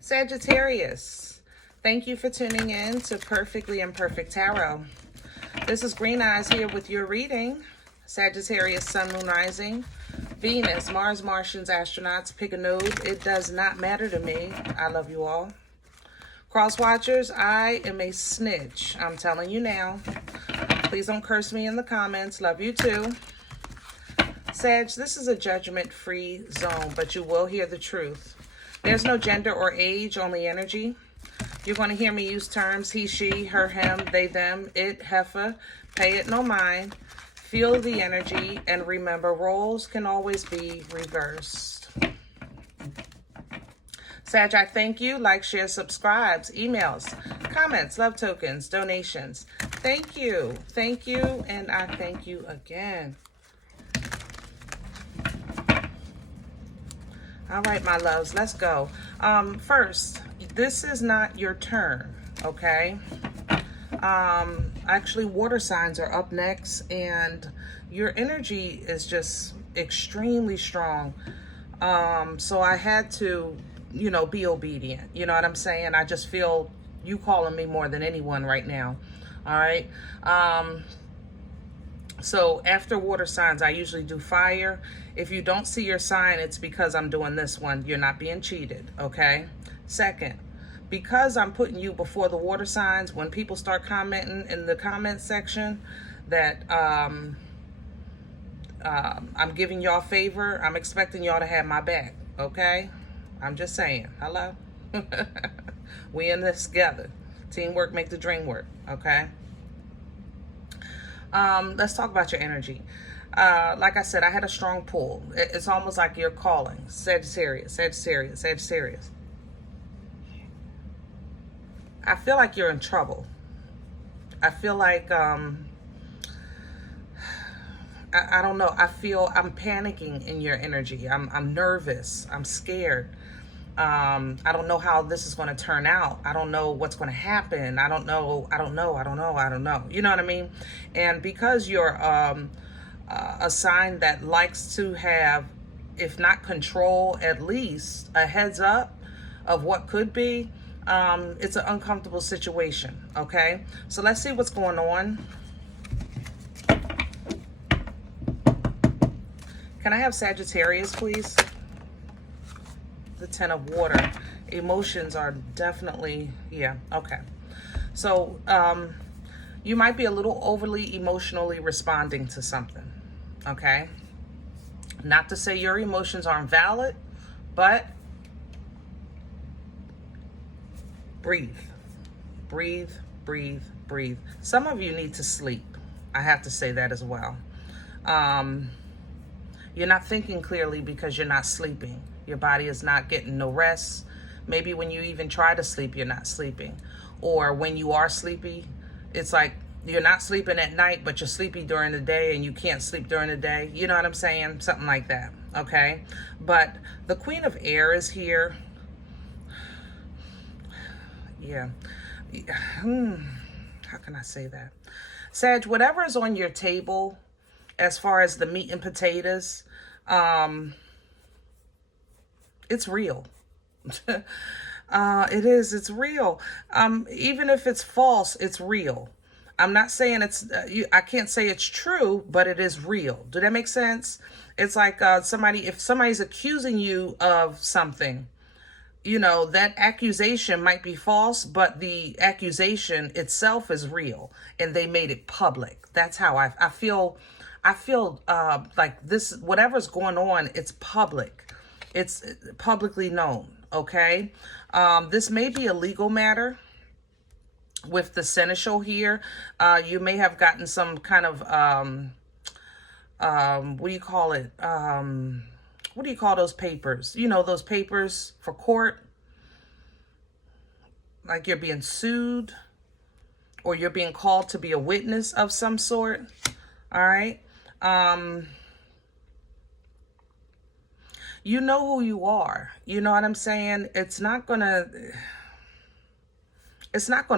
Sagittarius, thank you for tuning in to Perfectly Imperfect Tarot. This is Green Eyes here with your reading. Sagittarius, Sun, Moon, Rising, Venus, Mars, Martians, astronauts, pick a node. It does not matter to me. I love you all. Cross watchers, I am a snitch. I'm telling you now. Please don't curse me in the comments. Love you too. Sag, this is a judgment-free zone, but you will hear the truth. There's no gender or age, only energy. You're going to hear me use terms he, she, her, him, they, them, it, heifer. Pay it no mind. Feel the energy, and remember, roles can always be reversed. Sag, I thank you. Like, share, subscribes, emails, comments, love tokens, donations. Thank you. Thank you, and I thank you again. All right, my loves, let's go. First, this is not your turn, okay? Actually, water signs are up next, and your energy is just extremely strong. So I had to, be obedient. You know what I'm saying? I just feel you calling me more than anyone right now. All right. So after water signs, I usually do fire. If you don't see your sign, it's because I'm doing this one. You're not being cheated, okay? Second, because I'm putting you before the water signs, when people start commenting in the comment section that I'm giving y'all a favor, I'm expecting y'all to have my back, okay? I'm just saying, hello? We in this together. Teamwork make the dream work, okay? Let's talk about your energy. Like I said, I had a strong pull. It's almost like you're calling. Sagittarius, Sagittarius, Sagittarius. I feel like you're in trouble. I feel like, I don't know. I feel I'm panicking in your energy. I'm nervous. I'm scared. I don't know how this is going to turn out. I don't know what's going to happen. I don't know. You know what I mean? And because you're a sign that likes to have, if not control, at least a heads up of what could be, it's an uncomfortable situation, okay? So let's see what's going on. Can I have Sagittarius, please? The 10 of water. Emotions are definitely, yeah, okay. So you might be a little overly emotionally responding to something, okay? Not to say your emotions aren't valid, but breathe. Breathe, breathe, breathe. Some of you need to sleep. I have to say that as well. You're not thinking clearly because you're not sleeping. Your body is not getting no rest. Maybe when you even try to sleep, you're not sleeping. Or when you are sleepy, it's like you're not sleeping at night, but you're sleepy during the day and you can't sleep during the day. You know what I'm saying? Something like that, okay? But the Queen of Air is here. Yeah. How can I say that? Sag, whatever is on your table, as far as the meat and potatoes, it's real. It is. It's real. Even if it's false, it's real. I'm not saying it's, I can't say it's true, but it is real. Do that make sense? It's like if somebody's accusing you of something, that accusation might be false, but the accusation itself is real and they made it public. That's how I feel. I feel like this, whatever's going on, it's public. It's publicly known, okay? This may be a legal matter with the seneschal here. You may have gotten some kind of, what do you call it? What do you call those papers? Those papers for court? Like you're being sued or you're being called to be a witness of some sort, all right? You know who you are. You know what I'm saying? It's not gonna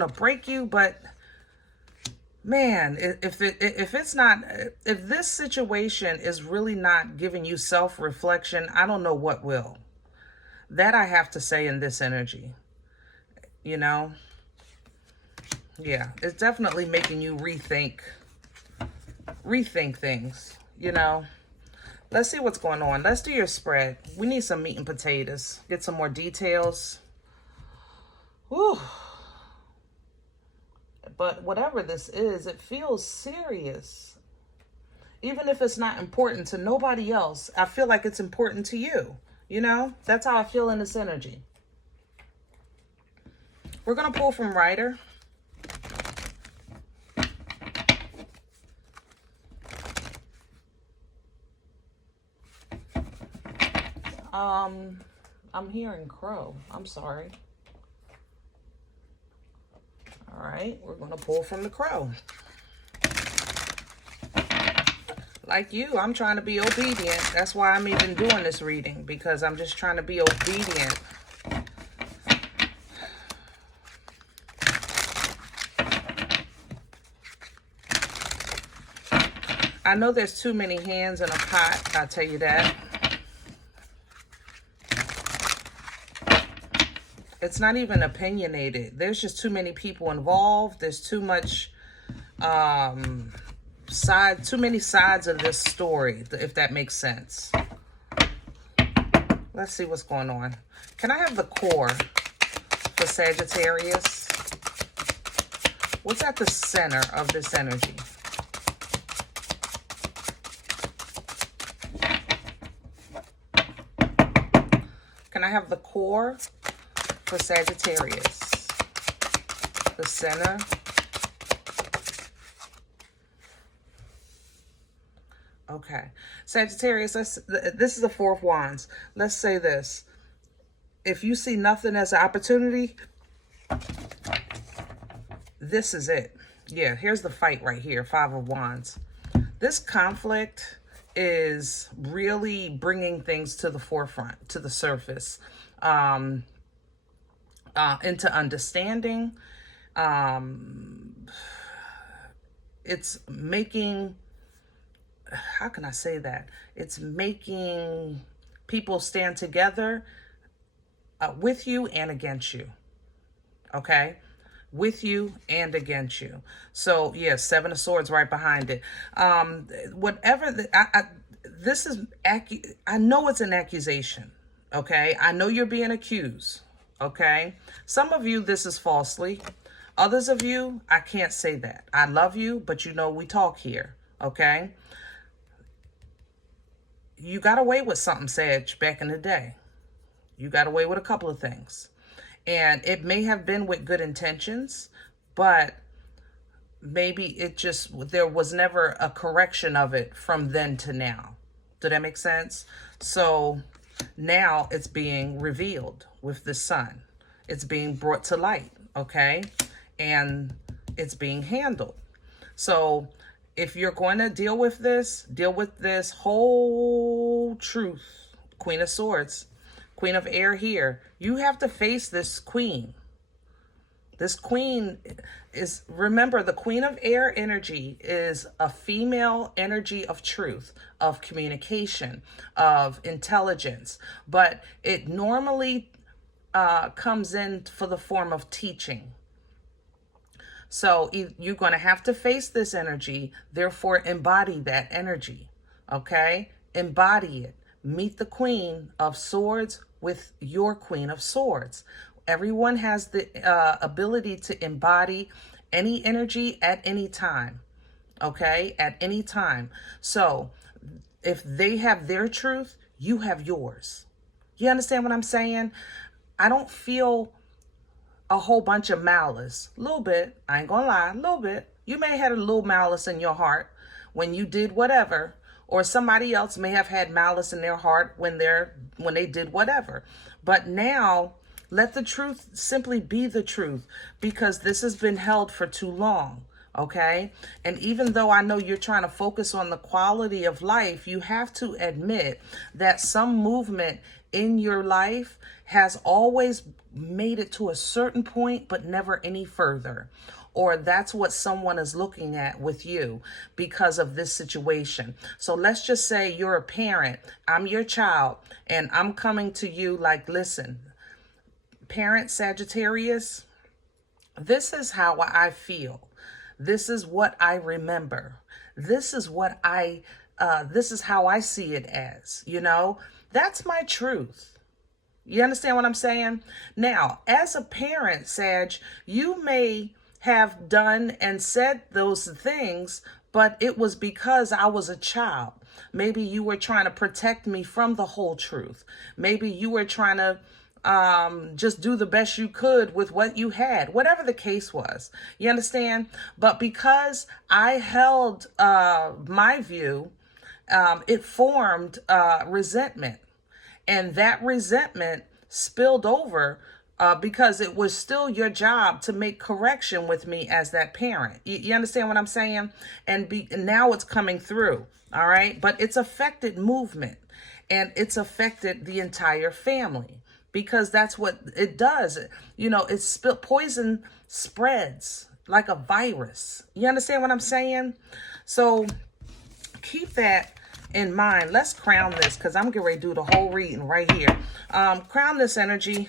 break you, but man, if this situation is really not giving you self-reflection, I don't know what will. That I have to say in this energy, you know? Yeah, it's definitely making you rethink things, you know? Let's see what's going on. Let's do your spread. We need some meat and potatoes. Get some more details. Whew. But whatever this is, it feels serious. Even if it's not important to nobody else, I feel like it's important to you. You know, that's how I feel in this energy. We're going to pull from Rider. I'm hearing Crow. I'm sorry. All right, we're going to pull from the Crow. Like you, I'm trying to be obedient. That's why I'm even doing this reading, because I'm just trying to be obedient. I know there's too many hands in a pot, I'll tell you that. It's not even opinionated. There's just too many people involved. There's too much too many sides of this story, if that makes sense. Let's see what's going on. Can I have the core for Sagittarius? What's at the center of this energy? Can I have the core for Sagittarius? The center. Okay. Sagittarius, this is the Four of Wands. Let's say this. If you see nothing as an opportunity, this is it. Yeah, here's the fight right here, Five of Wands. This conflict is really bringing things to the forefront, to the surface, into understanding. It's making, how can I say that? It's making people stand together with you and against you. Okay? With you and against you. So, yeah, Seven of Swords right behind it. Whatever, this is, I know it's an accusation. Okay? I know you're being accused. Okay? Some of you, this is falsely. Others of you, I can't say that. I love you, but you know we talk here. Okay? You got away with something, Sag, back in the day. You got away with a couple of things. And it may have been with good intentions, but maybe it just, there was never a correction of it from then to now. Did that make sense? So now it's being revealed with the sun. It's being brought to light, okay? And it's being handled. So if you're going to deal with this whole truth, Queen of Swords, Queen of Air here, you have to face this queen. This queen is, remember, the Queen of Air energy is a female energy of truth, of communication, of intelligence, but it normally comes in for the form of teaching. So you're going to have to face this energy, therefore embody that energy, okay? Embody it. Meet the Queen of Swords with your Queen of Swords. Everyone has the ability to embody any energy at any time, okay? At any time. So if they have their truth, you have yours. You understand what I'm saying? I don't feel a whole bunch of malice. A little bit. I ain't gonna lie. A little bit. You may have had a little malice in your heart when you did whatever, or somebody else may have had malice in their heart when they did whatever. But now, let the truth simply be the truth, because this has been held for too long, okay? And even though I know you're trying to focus on the quality of life, you have to admit that some movement in your life has always made it to a certain point, but never any further. or that's what someone is looking at with you because of this situation. So let's just say you're a parent, I'm your child, and I'm coming to you like, listen, parent Sagittarius, this is how I feel. This is what I remember. This is this is how I see it as, that's my truth. You understand what I'm saying? Now, as a parent, Sag, you may have done and said those things, but it was because I was a child. Maybe you were trying to protect me from the whole truth. Maybe you were trying to just do the best you could with what you had, whatever the case was. You understand? But because I held my view, it formed resentment. And that resentment spilled over because it was still your job to make correction with me as that parent. You understand what I'm saying? And now it's coming through, all right? But it's affected movement, and it's affected the entire family, because that's what it does. Poison spreads like a virus. You understand what I'm saying? So keep that in mind. Let's crown this, because I'm getting ready to do the whole reading right here. Crown this energy.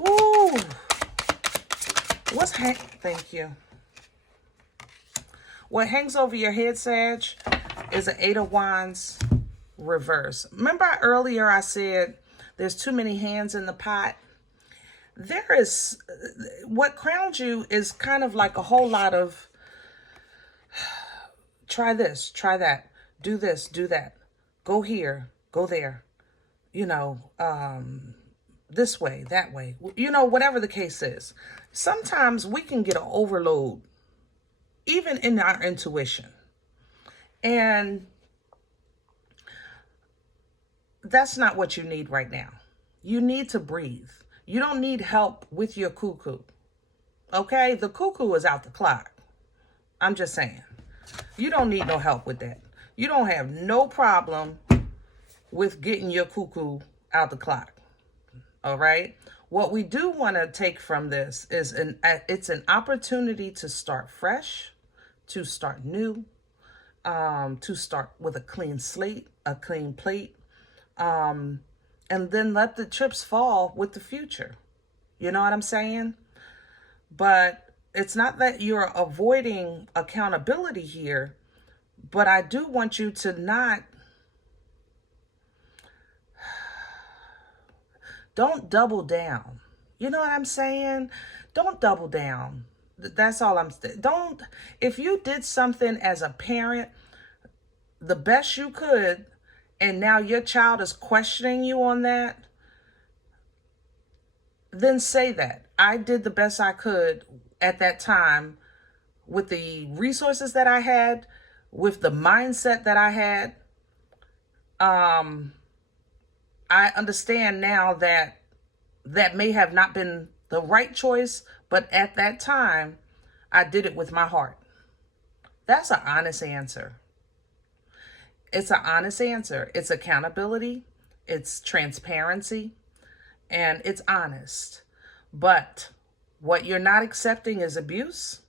Ooh. Thank you. What hangs over your head, Sag, is an 8 of Wands reverse. Remember earlier I said there's too many hands in the pot? What crowns you is kind of like a whole lot of try this, try that, do this, do that, go here, go there, this way, that way, whatever the case is. Sometimes we can get an overload, even in our intuition. And that's not what you need right now. You need to breathe. You don't need help with your cuckoo. Okay? The cuckoo is out the clock. I'm just saying. You don't need no help with that. You don't have no problem with getting your cuckoo out the clock. All right? What we do want to take from this is it's an opportunity to start fresh, to start new, to start with a clean slate, a clean plate, and then let the chips fall with the future. You know what I'm saying? But it's not that you're avoiding accountability here, but I do want you to don't double down. You know what I'm saying? Don't double down. That's all I'm saying. If you did something as a parent the best you could, and now your child is questioning you on that, then say that. I did the best I could at that time with the resources that I had, with the mindset that I had. I understand now that that may have not been the right choice, but at that time, I did it with my heart. That's an honest answer. It's an honest answer. It's accountability, it's transparency, and it's honest. But what you're not accepting is abuse,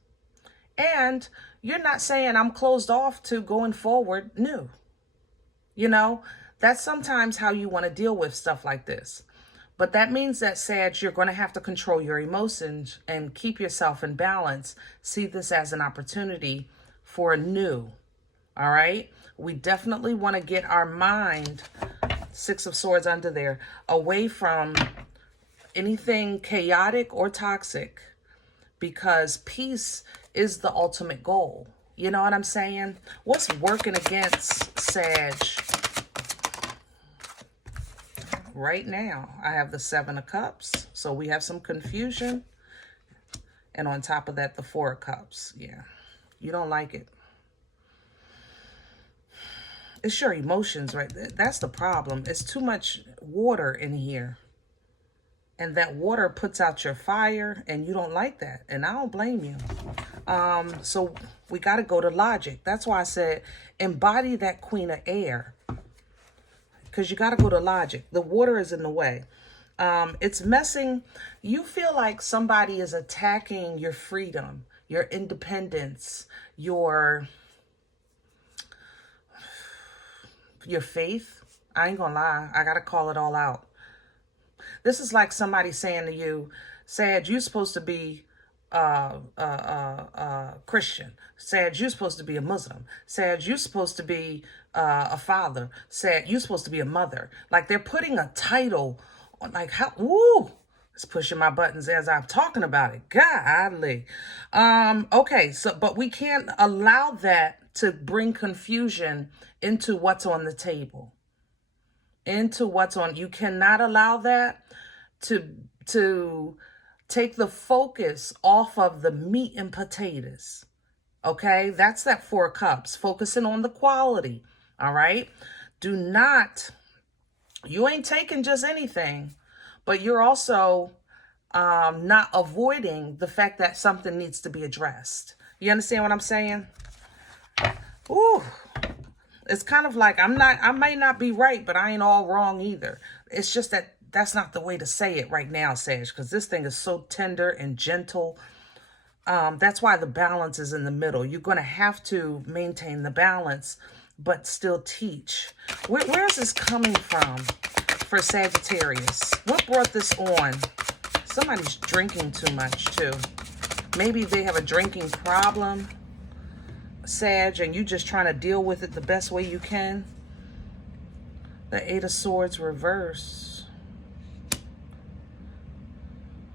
and you're not saying I'm closed off to going forward new. That's sometimes how you want to deal with stuff like this. But that means that, Sag, you're going to have to control your emotions and keep yourself in balance. See this as an opportunity for a new. All right? We definitely want to get our mind, 6 of Swords under there, away from anything chaotic or toxic, because peace is the ultimate goal. You know what I'm saying? What's working against Sag right now? I have the 7 of Cups, so we have some confusion. And on top of that, the 4 of Cups. Yeah, you don't like it. It's your emotions, right? That's the problem. It's too much water in here. And that water puts out your fire, and you don't like that. And I don't blame you. So we got to go to logic. That's why I said embody that Queen of Air. Because you got to go to logic. The water is in the way. It's messing. You feel like somebody is attacking your freedom, your independence, your faith. I ain't gonna lie. I gotta call it all out. This is like somebody saying to you, Sag, you're supposed to be Christian. Sag, you're supposed to be a Muslim. Sag, you're supposed to be a father. Sag, you're supposed to be a mother. Like they're putting a title on, like, how, woo, it's pushing my buttons as I'm talking about it. Godly. Okay, so, but we can't allow that to bring confusion into what's on the table. Into what's on. You cannot allow that to take the focus off of the meat and potatoes. Okay, that's that 4 cups, focusing on the quality. All right, do not, you ain't taking just anything, but you're also not avoiding the fact that something needs to be addressed. You understand what I'm saying? Ooh. It's kind of like, I may not be right, but I ain't all wrong either. It's just that that's not the way to say it right now, Sage, because this thing is so tender and gentle. That's why the balance is in the middle. You're going to have to maintain the balance, but still teach. Where is this coming from for Sagittarius? What brought this on? Somebody's drinking too much, too. Maybe they have a drinking problem, Sag, and you just trying to deal with it the best way you can. The 8 of Swords reverse.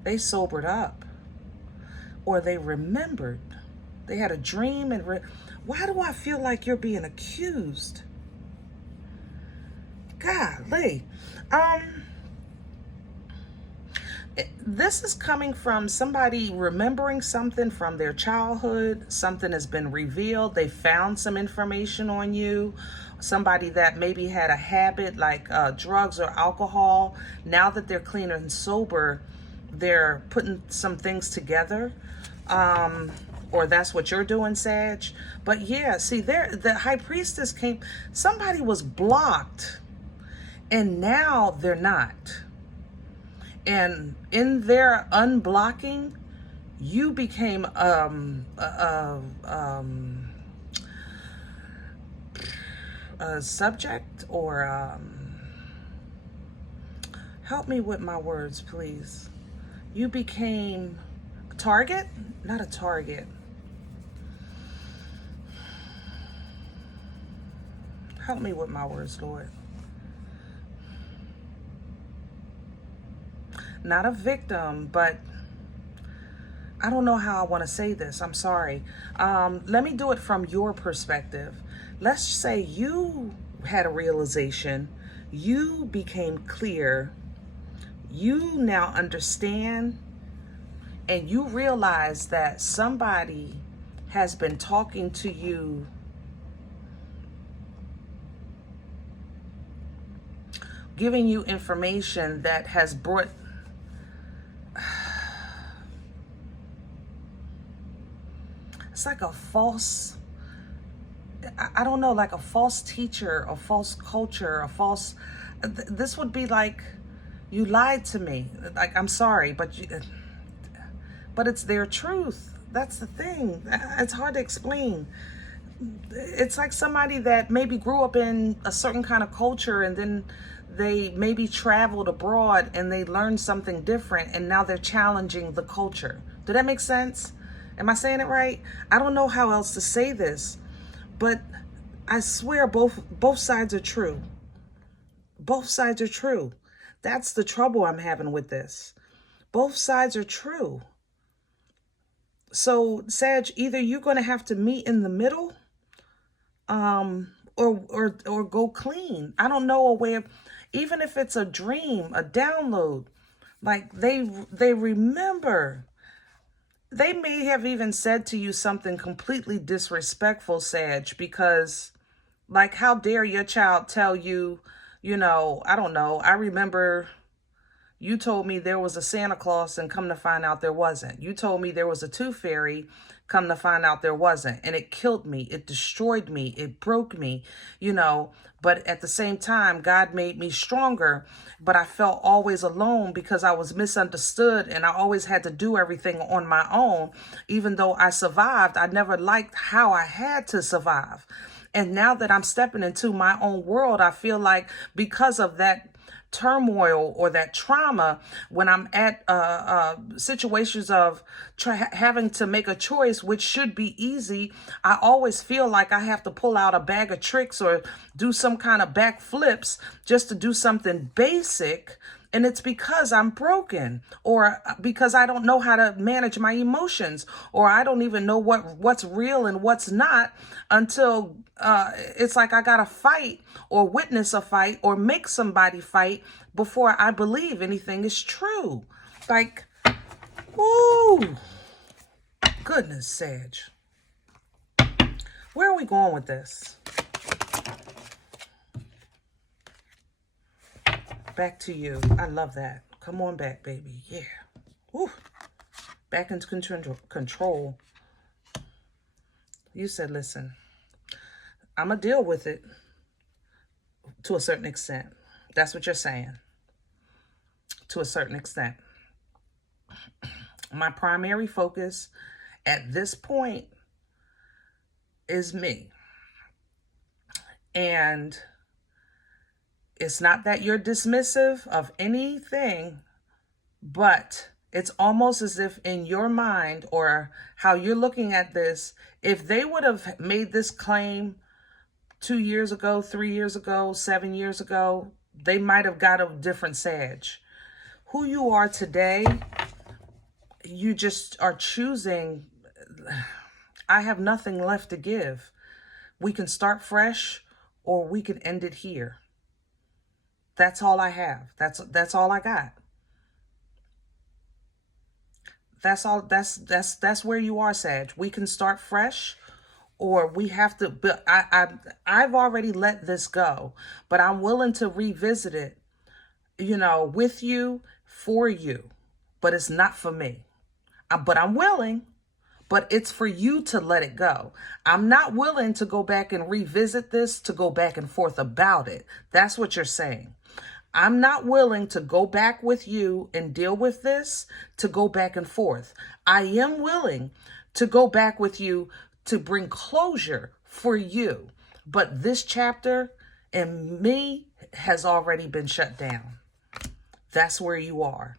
They sobered up. Or they remembered. They had a dream and why do I feel like you're being accused? Golly. This is coming from somebody remembering something from their childhood. Something has been revealed. They found some information on you. Somebody that maybe had a habit like drugs or alcohol. Now that they're clean and sober, they're putting some things together. Or that's what you're doing, Sag. But yeah, see, the High Priestess came. Somebody was blocked, and now they're not. And in their unblocking, you became a subject, or help me with my words, please. You became a target, not a target. Help me with my words, Lord. Not a victim, but I don't know how I want to say this. I'm sorry. Let me do it from your perspective. Let's say you had a realization. You became clear. You now understand, and you realize that somebody has been talking to you giving you information that has brought it's like a false, I don't know, like a false teacher, a false culture, a false, this would be like, you lied to me. Like, I'm sorry, but it's their truth. That's the thing. It's hard to explain. It's like somebody that maybe grew up in a certain kind of culture, and then they maybe traveled abroad and they learned something different, and now they're challenging the culture. Did that make sense? Am I saying it right? I don't know how else to say this, but I swear both sides are true. Both sides are true. That's the trouble I'm having with this. Both sides are true. So, Sag, either you're going to have to meet in the middle, or go clean. I don't know a way of, even if it's a dream, a download, like they remember. They may have even said to you something completely disrespectful, Sag, because, like, how dare your child tell you, you know, I don't know, I remember, You told me there was a Santa Claus and come to find out there wasn't. You told me there was a tooth fairy, come to find out there wasn't. And it killed me. It destroyed me. It broke me, you know. But at the same time, God made me stronger. But I felt always alone because I was misunderstood and I always had to do everything on my own. Even though I survived, I never liked how I had to survive. And now that I'm stepping into my own world, I feel like because of that turmoil or that trauma, when I'm at situations of having to make a choice, which should be easy, I always feel like I have to pull out a bag of tricks or do some kind of backflips just to do something basic. And it's because I'm broken, or because I don't know how to manage my emotions, or I don't even know what's real and what's not until it's like I got to fight or witness a fight or make somebody fight before I believe anything is true. Like, woo, goodness, Sag. Where are we going with this? Back to you. I love that. Come on back, baby. Yeah. Woo. Back into control. You said, listen, I'm going to deal with it to a certain extent. That's what you're saying. To a certain extent. My primary focus at this point is me. And it's not that you're dismissive of anything, but it's almost as if in your mind or how you're looking at this, if they would have made this claim 2 years ago, 3 years ago, 7 years ago, they might have got a different Sag. Who you are today, you just are choosing, I have nothing left to give. We can start fresh or we can end it here. That's all I have. That's all I got. That's all. That's where you are, Sag. We can start fresh, or we have to. But I've already let this go, but I'm willing to revisit it. You know, with you, for you, but it's not for me. But I'm willing. But it's for you to let it go. I'm not willing to go back and revisit this, to go back and forth about it. That's what you're saying. I'm not willing to go back with you and deal with this, to go back and forth. I am willing to go back with you to bring closure for you. But this chapter and me has already been shut down. That's where you are.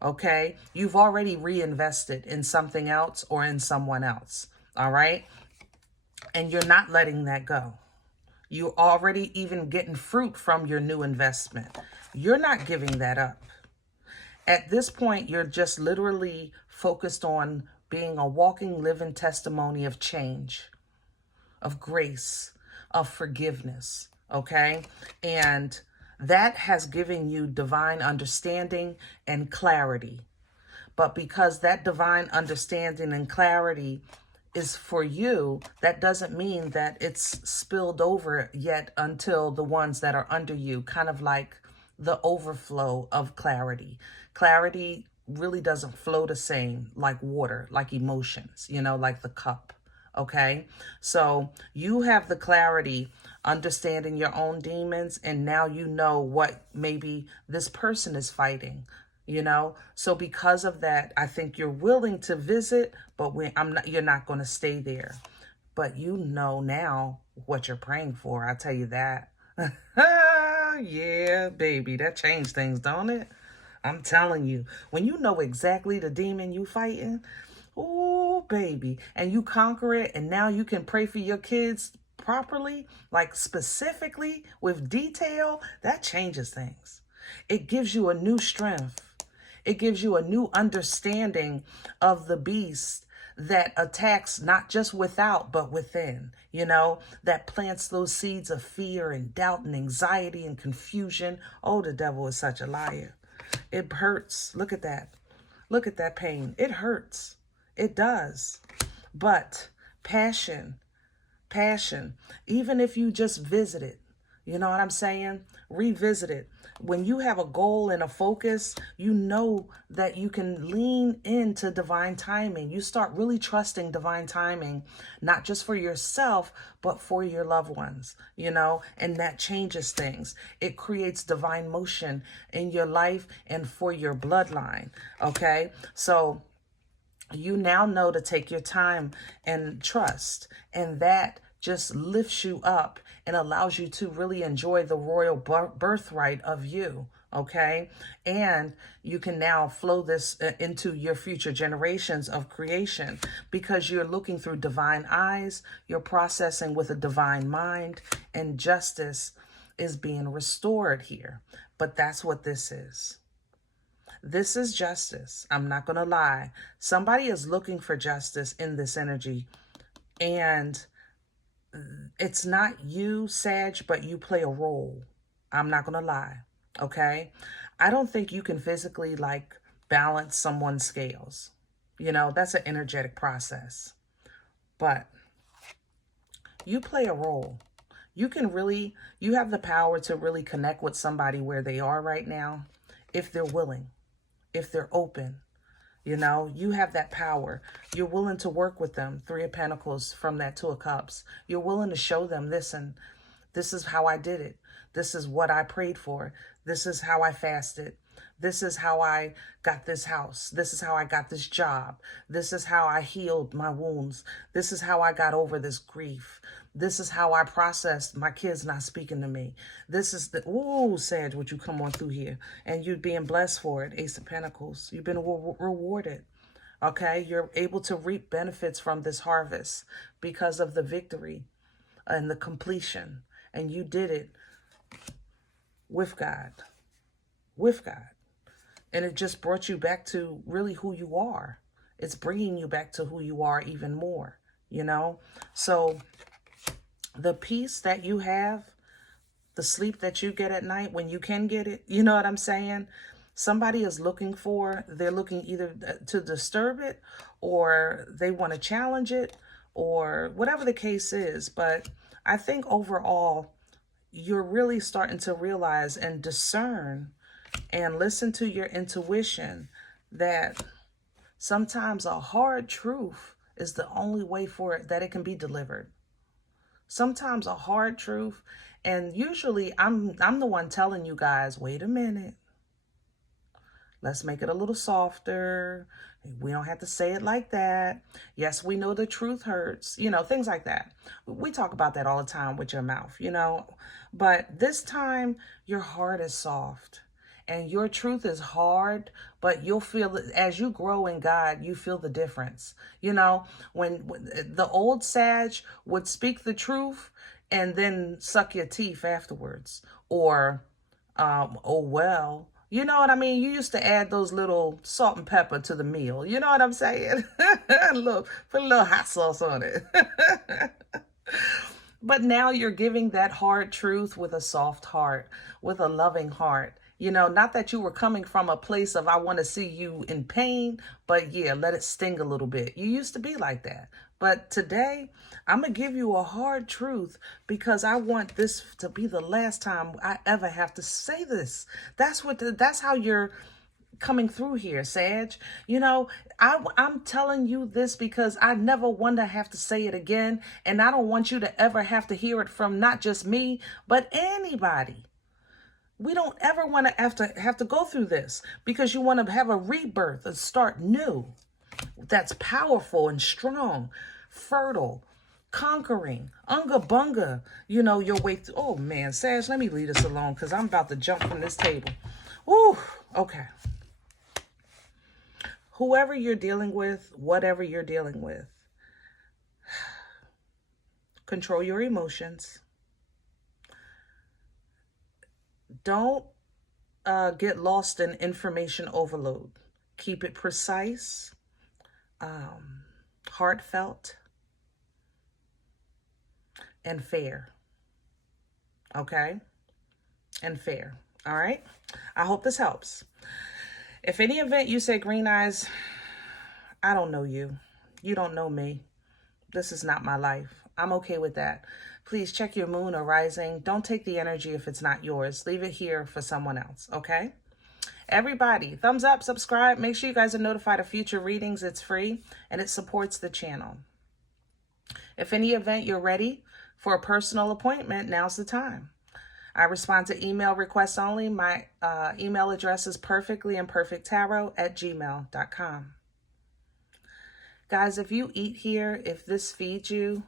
Okay? You've already reinvested in something else or in someone else. All right? And you're not letting that go. You're already even getting fruit from your new investment. You're not giving that up. At this point, you're just literally focused on being a walking, living testimony of change, of grace, of forgiveness, okay? And that has given you divine understanding and clarity. But because that divine understanding and clarity is for you, that doesn't mean that it's spilled over yet until the ones that are under you, kind of like the overflow of clarity. Clarity really doesn't flow the same like water, like emotions, you know, like the cup. Okay, so you have the clarity, understanding your own demons, and now you know what maybe this person is fighting, you know. So because of that, I think you're willing to visit, but you're not going to stay there. But you know now what you're praying for. I tell you that. Yeah, baby, that changed things, don't it? I'm telling you, when you know exactly the demon you fighting, oh, baby, and you conquer it, and now you can pray for your kids properly, like specifically with detail, that changes things. It gives you a new strength. It gives you a new understanding of the beast that attacks not just without, but within, you know, that plants those seeds of fear and doubt and anxiety and confusion. Oh, the devil is such a liar. It hurts. Look at that. Look at that pain. It hurts. It does. But passion, even if you just visit it, you know what I'm saying? Revisit it. when you have a goal and a focus, you know that you can lean into divine timing. You start really trusting divine timing, not just for yourself, but for your loved ones, you know, and that changes things. It creates divine motion in your life and for your bloodline. Okay. So you now know to take your time and trust, and that just lifts you up and allows you to really enjoy the royal birthright of you. Okay. And you can now flow this into your future generations of creation because you're looking through divine eyes, you're processing with a divine mind, and justice is being restored here. But that's what this is. This is justice. I'm not going to lie. Somebody is looking for justice in this energy. And it's not you, Sag, but you play a role. I'm not going to lie. Okay? I don't think you can physically like balance someone's scales. You know, that's an energetic process. But you play a role. You have the power to really connect with somebody where they are right now if they're willing. If they're open, you know, you have that power. You're willing to work with them. 3 of Pentacles from that 2 of Cups. You're willing to show them, listen, this is how I did it. This is what I prayed for. This is how I fasted. This is how I got this house. This is how I got this job. This is how I healed my wounds. This is how I got over this grief. This is how I processed my kids not speaking to me. This is the, ooh, Sag, would you come on through here? And you're being blessed for it, Ace of Pentacles. You've been rewarded, okay? You're able to reap benefits from this harvest because of the victory and the completion. And you did it with God, with God. And it just brought you back to really who you are. It's bringing you back to who you are even more, you know? So the peace that you have, the sleep that you get at night when you can get it, you know what I'm saying? Somebody is looking for, they're looking either to disturb it or they want to challenge it or whatever the case is. But I think overall, you're really starting to realize and discern and listen to your intuition that sometimes a hard truth is the only way for it that it can be delivered. Sometimes a hard truth, and usually I'm the one telling you guys, wait a minute. Let's make it a little softer. We don't have to say it like that. Yes, we know the truth hurts, you know, things like that. We talk about that all the time with your mouth, you know, but this time your heart is soft. And your truth is hard, but you'll feel it as you grow in God, you feel the difference. You know, when the old Sag would speak the truth and then suck your teeth afterwards, or, oh, well, you know what I mean? You used to add those little salt and pepper to the meal. You know what I'm saying? Look, put a little hot sauce on it. But now you're giving that hard truth with a soft heart, with a loving heart. You know, not that you were coming from a place of, I want to see you in pain, but yeah, let it sting a little bit. You used to be like that. But today, I'm going to give you a hard truth because I want this to be the last time I ever have to say this. That's how you're coming through here, Sag. You know, I'm telling you this because I never want to have to say it again. And I don't want you to ever have to hear it from not just me, but anybody. We don't ever want to have to go through this because you want to have a rebirth, a start new. That's powerful and strong, fertile, conquering, unga bunga, you know, your way through. Oh man, Sag, let me leave this alone because I'm about to jump from this table. Woo, okay. Whoever you're dealing with, whatever you're dealing with, control your emotions. Don't get lost in information overload. Keep it precise, heartfelt, and fair. Okay? And fair. All right? I hope this helps. If any event you say, Green Eyes, I don't know you. You don't know me. This is not my life. I'm okay with that. please check your moon or rising. Don't take the energy if it's not yours. Leave it here for someone else, okay? Everybody, thumbs up, subscribe. Make sure you guys are notified of future readings. It's free and it supports the channel. If any event you're ready for a personal appointment, now's the time. I respond to email requests only. My email address is perfectlyimperfecttarot@gmail.com. Guys, if you eat here, if this feeds you,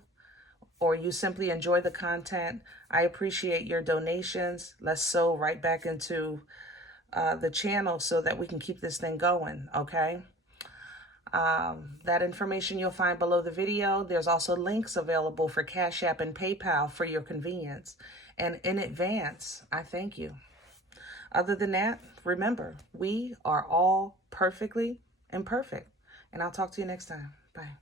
or you simply enjoy the content, I appreciate your donations. Let's sow right back into the channel so that we can keep this thing going, okay? That information you'll find below the video. There's also links available for Cash App and PayPal for your convenience. And in advance, I thank you. Other than that, remember, we are all perfectly imperfect. And I'll talk to you next time. Bye.